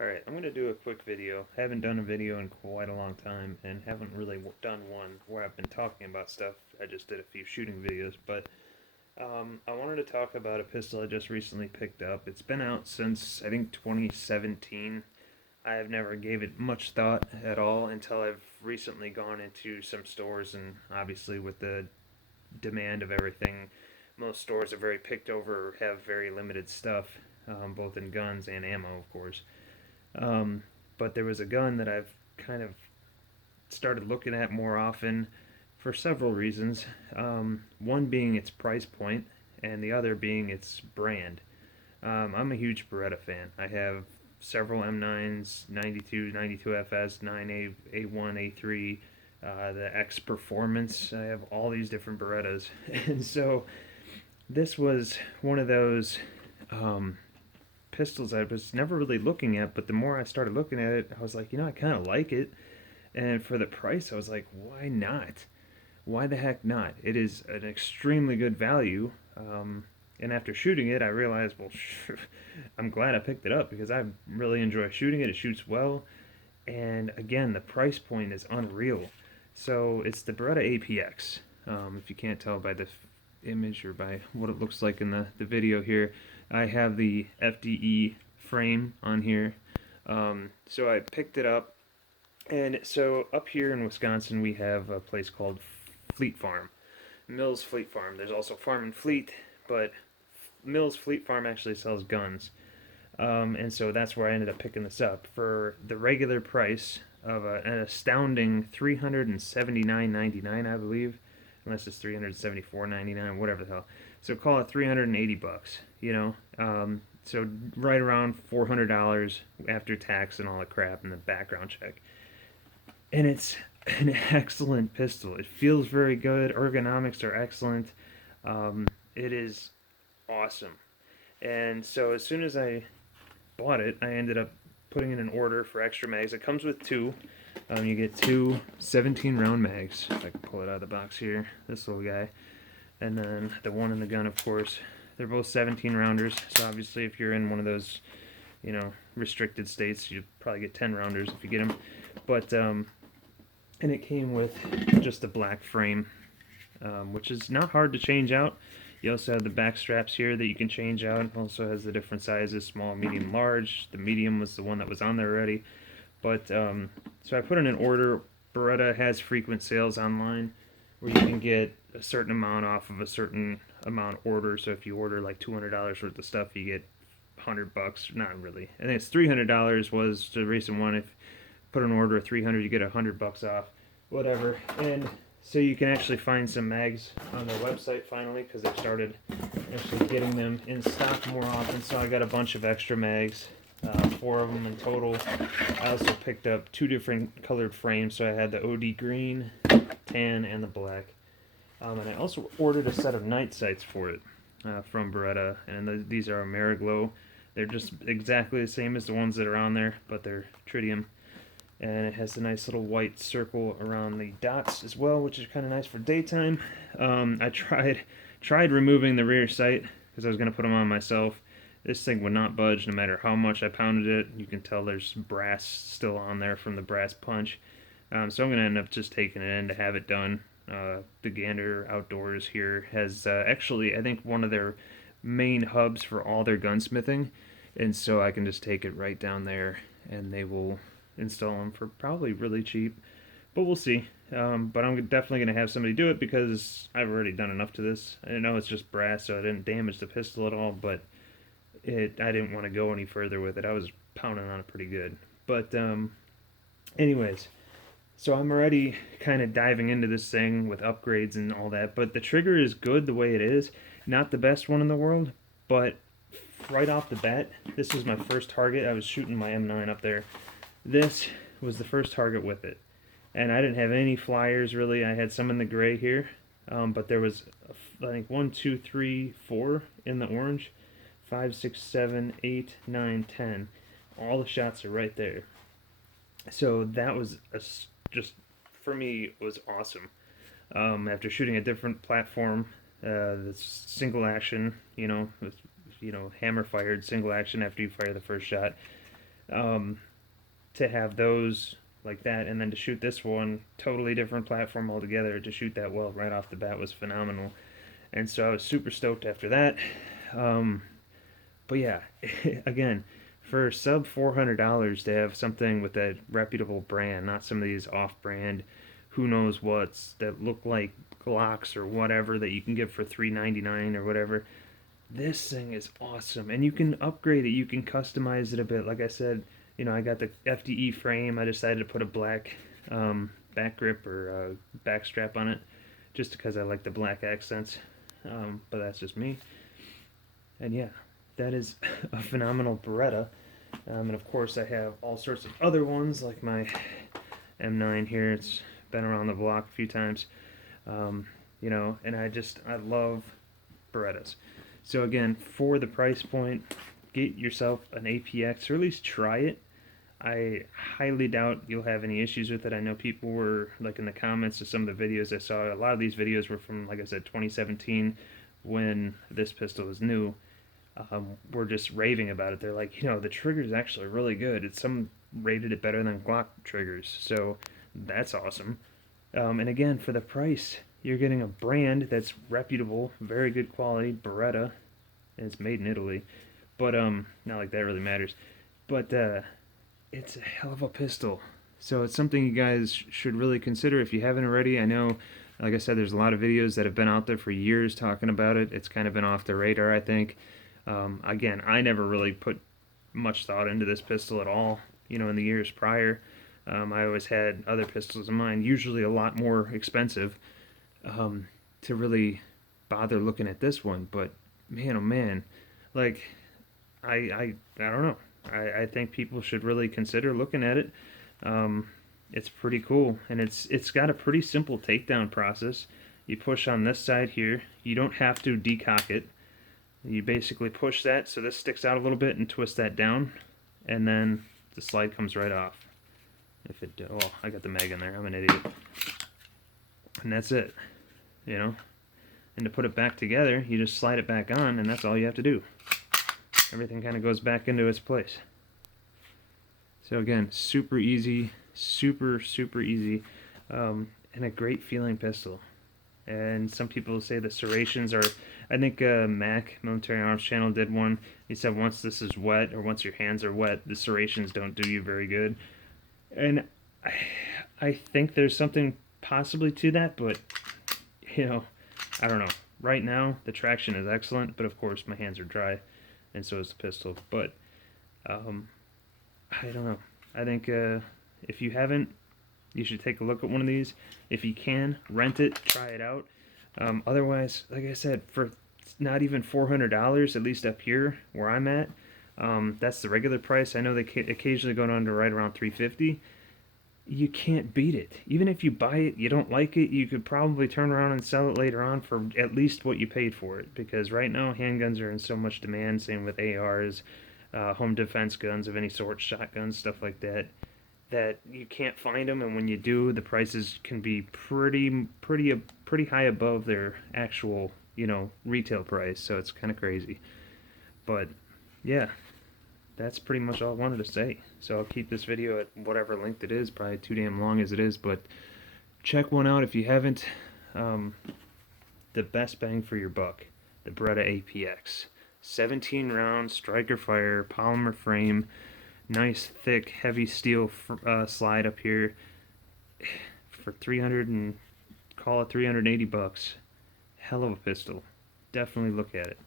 Alright, I'm going to do a quick video. Haven't done a video in quite a long time and haven't really done one where I've been talking about stuff. I just did a few shooting videos, but I wanted to talk about a pistol I just recently picked up. It's been out since, I think, 2017. I have never gave it much thought at all until I've recently gone into some stores, and obviously with the demand of everything, most stores are very picked over, have very limited stuff, both in guns and ammo, of course. Um, but there was a gun that I've kind of started looking at more often for several reasons. One being its price point, and the other being its brand. I'm a huge Beretta fan. I have several M9s, 92, 92FS, 9A, A1, A3, the X Performance. I have all these different Berettas. And so this was one of those pistols I was never really looking at, but the more I started looking at it, I was like, I kind of like it. And for the price, I was like, why not? Why the heck not? It is an extremely good value. And after shooting it, I realized, well, I'm glad I picked it up because I really enjoy shooting it. It shoots well. And again, the price point is unreal. So it's the Beretta APX. If you can't tell by the image or by what it looks like in the video here, I have the FDE frame on here. So I picked it up, and so up here in Wisconsin we have a place called Fleet Farm, Mills Fleet Farm. There's also Farm and Fleet, but Mills Fleet Farm actually sells guns. And so that's where I ended up picking this up for the regular price of an astounding $379.99, I believe, unless it's $374.99, whatever the hell. So call it $380, so right around $400 after tax and all the crap and the background check. And it's an excellent pistol. It feels very good. Ergonomics are excellent. It is awesome. And so as soon as I bought it, I ended up putting in an order for extra mags. It comes with two. You get two 17-round mags. If I can pull it out of the box here, this little guy. And then the one in the gun, of course. They're both 17-rounders, so obviously if you're in one of those, restricted states, you probably get 10-rounders if you get them. But, and it came with just a black frame, which is not hard to change out. You also have the back straps here that you can change out. It also has the different sizes, small, medium, large. The medium was the one that was on there already. But, so I put in an order. Beretta has frequent sales online where you can get a certain amount off of a certain amount order. So if you order like $200 worth of stuff, you get $100. Not really. I think it's $300 was the recent one. If you put an order of 300, you get $100 off. Whatever. And so you can actually find some mags on their website finally, because they've started actually getting them in stock more often. So I got a bunch of extra mags, 4 of them in total. I also picked up 2 different colored frames, so I had the OD green, tan, and the black. And I also ordered a set of night sights for it from Beretta, and these are Ameriglow. They're just exactly the same as the ones that are on there, but they're tritium. And it has a nice little white circle around the dots as well, which is kind of nice for daytime. I tried removing the rear sight because I was going to put them on myself. This thing would not budge no matter how much I pounded it. You can tell there's brass still on there from the brass punch. So I'm going to end up just taking it in to have it done. The Gander Outdoors here has actually, I think, one of their main hubs for all their gunsmithing. And so I can just take it right down there and they will install them for probably really cheap, but we'll see. But I'm definitely going to have somebody do it because I've already done enough to this. I know it's just brass, so it didn't damage the pistol at all, but I didn't want to go any further with it. I was pounding on it pretty good. But anyways, so I'm already kind of diving into this thing with upgrades and all that, but the trigger is good the way it is. Not the best one in the world, but right off the bat, this was my first target. I was shooting my M9 up there. This was the first target with it, and I didn't have any flyers really. I had some in the gray here, but there was, I think, 1, 2, 3, 4 in the orange, 5, 6, 7, 8, 9, 10. All the shots are right there. So that was just, for me, was awesome. After shooting a different platform, the single action, hammer fired single action after you fire the first shot. To have those like that, and then to shoot this one, totally different platform altogether, to shoot that well right off the bat was phenomenal. And so I was super stoked after that. Um, but yeah, again, for sub $400 to have something with that reputable brand, not some of these off-brand, who knows what's that look like Glocks or whatever that you can get for $3.99 or whatever. This thing is awesome, and you can upgrade it. You can customize it a bit. Like I said, I got the FDE frame. I decided to put a black back grip or back strap on it, just because I like the black accents. But that's just me. And yeah, that is a phenomenal Beretta. And of course, I have all sorts of other ones, like my M9 here. It's been around the block a few times. And I love Berettas. So again, for the price point, get yourself an APX, or at least try it. I highly doubt you'll have any issues with it. I know people were, like in the comments of some of the videos I saw, a lot of these videos were from, like I said, 2017, when this pistol was new. Were just raving about it. They're like, the trigger is actually really good. Some rated it better than Glock triggers, so that's awesome. And again, for the price, you're getting a brand that's reputable, very good quality, Beretta, and it's made in Italy. But not like that really matters. But it's a hell of a pistol. So it's something you guys should really consider if you haven't already. I know, like I said, there's a lot of videos that have been out there for years talking about it. It's kind of been off the radar, I think. Again, I never really put much thought into this pistol at all, in the years prior. I always had other pistols in mind, usually a lot more expensive, to really bother looking at this one. But man, oh man, like I don't know. I think people should really consider looking at it. It's pretty cool, and it's got a pretty simple takedown process. You push on this side here. You don't have to decock it. You basically push that so this sticks out a little bit and twist that down, and then the slide comes right off. If it, oh, I got the mag in there. I'm an idiot. And that's it, And to put it back together, you just slide it back on, and that's all you have to do. Everything kind of goes back into its place. So again, super easy, super easy, and a great feeling pistol. And some people say the serrations are, I think Mac, Military Arms Channel, did one. He said once this is wet, or once your hands are wet, the serrations don't do you very good. And I think there's something possibly to that, but, I don't know. Right now, the traction is excellent, but of course my hands are dry, and so is the pistol. But, I don't know. I think if you haven't, you should take a look at one of these. If you can, rent it, try it out. Otherwise, like I said, for not even $400, at least up here where I'm at, that's the regular price. I know they occasionally go down to right around $350. You can't beat it. Even if you buy it, you don't like it, you could probably turn around and sell it later on for at least what you paid for it. Because right now, handguns are in so much demand. Same with ARs, home defense guns of any sort, shotguns, stuff like that, that you can't find them, and when you do, the prices can be pretty high above their actual, retail price. So it's kind of crazy. But yeah, that's pretty much all I wanted to say. So I'll keep this video at whatever length it is, probably too damn long as it is, but check one out if you haven't. The best bang for your buck, the Beretta APX. 17 round striker fire, polymer frame, nice thick heavy steel slide up here for 300 and call it $380. Hell of a pistol. Definitely look at it.